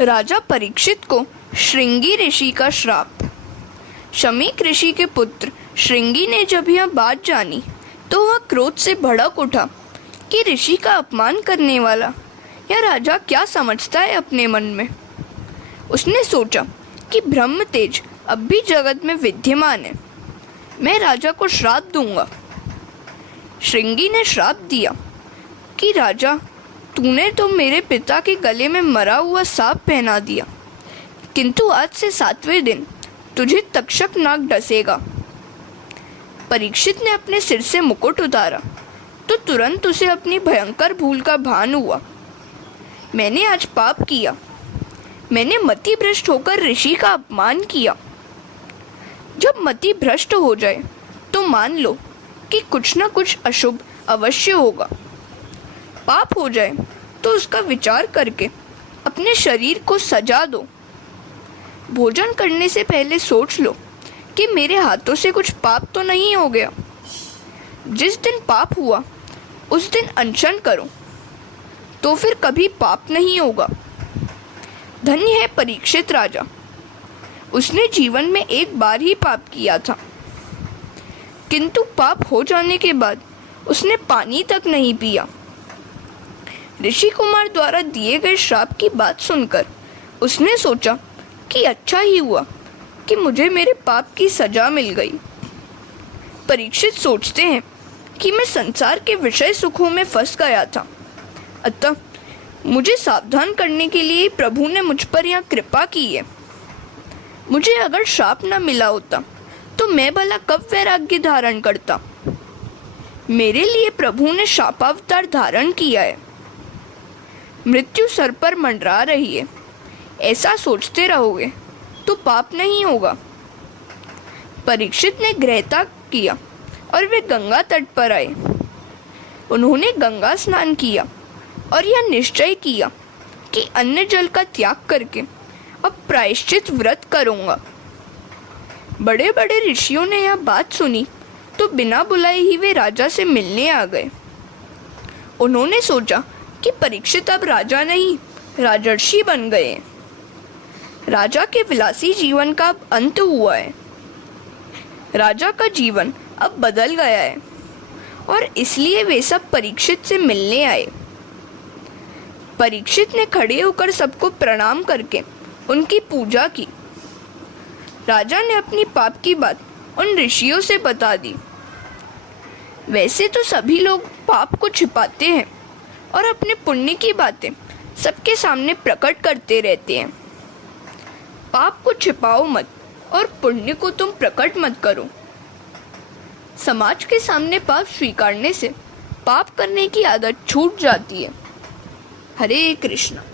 राजा परीक्षित को श्रृंगी ऋषि का श्राप। शमीक ऋषि के पुत्र श्रृंगी ने जब यह बात जानी तो वह क्रोध से भड़क उठा कि ऋषि का अपमान करने वाला यह राजा क्या समझता है अपने मन में। उसने सोचा कि ब्रह्म तेज अब भी जगत में विद्यमान है, मैं राजा को श्राप दूंगा। श्रृंगी ने श्राप दिया कि राजा, तूने तो मेरे पिता के गले में मरा हुआ सांप पहना दिया, किंतु आज से 7वें दिन तुझे तक्षक नाग डसेगा। परीक्षित ने अपने सिर से मुकुट उतारा तो तुरंत उसे अपनी भयंकर भूल का भान हुआ। मैंने आज पाप किया, मैंने मति भ्रष्ट होकर ऋषि का अपमान किया। जब मति भ्रष्ट हो जाए तो मान लो कि कुछ न कुछ अशुभ अवश्य होगा। पाप हो जाए तो उसका विचार करके अपने शरीर को सजा दो। भोजन करने से पहले सोच लो कि मेरे हाथों से कुछ पाप तो नहीं हो गया। जिस दिन पाप हुआ उस दिन अनशन करो, तो फिर कभी पाप नहीं होगा। धन्य है परीक्षित राजा, उसने जीवन में एक बार ही पाप किया था, किंतु पाप हो जाने के बाद उसने पानी तक नहीं पिया। ऋषि कुमार द्वारा दिए गए श्राप की बात सुनकर उसने सोचा कि अच्छा ही हुआ कि मुझे मेरे पाप की सजा मिल गई। परीक्षित सोचते हैं कि मैं संसार के विषय सुखों में फंस गया था, अतः मुझे सावधान करने के लिए प्रभु ने मुझ पर यह कृपा की है। मुझे अगर श्राप न मिला होता तो मैं भला कब वैराग्य धारण करता। मेरे लिए प्रभु ने शापावतार धारण किया है। मृत्यु सर पर मंडरा रही है, ऐसा सोचते रहोगे तो पाप नहीं होगा। परीक्षित ने गृहता किया और वे गंगा तट पर आए। उन्होंने गंगा स्नान किया और यह निश्चय किया कि अन्न जल का त्याग करके अब प्रायश्चित व्रत करूँगा। बड़े बड़े ऋषियों ने यह बात सुनी तो बिना बुलाए ही वे राजा से मिलने आ गए। उन्होंने सोचा कि परीक्षित अब राजा नहीं राजर्षि बन गए। राजा के विलासी जीवन का अब अंत हुआ है। राजा का जीवन अब बदल गया है और इसलिए वे सब परीक्षित से मिलने आए। परीक्षित ने खड़े होकर सबको प्रणाम करके उनकी पूजा की। राजा ने अपनी पाप की बात उन ऋषियों से बता दी। वैसे तो सभी लोग पाप को छिपाते हैं और अपने पुण्य की बातें सबके सामने प्रकट करते रहते हैं। पाप को छिपाओ मत और पुण्य को तुम प्रकट मत करो। समाज के सामने पाप स्वीकारने से पाप करने की आदत छूट जाती है। हरे कृष्ण।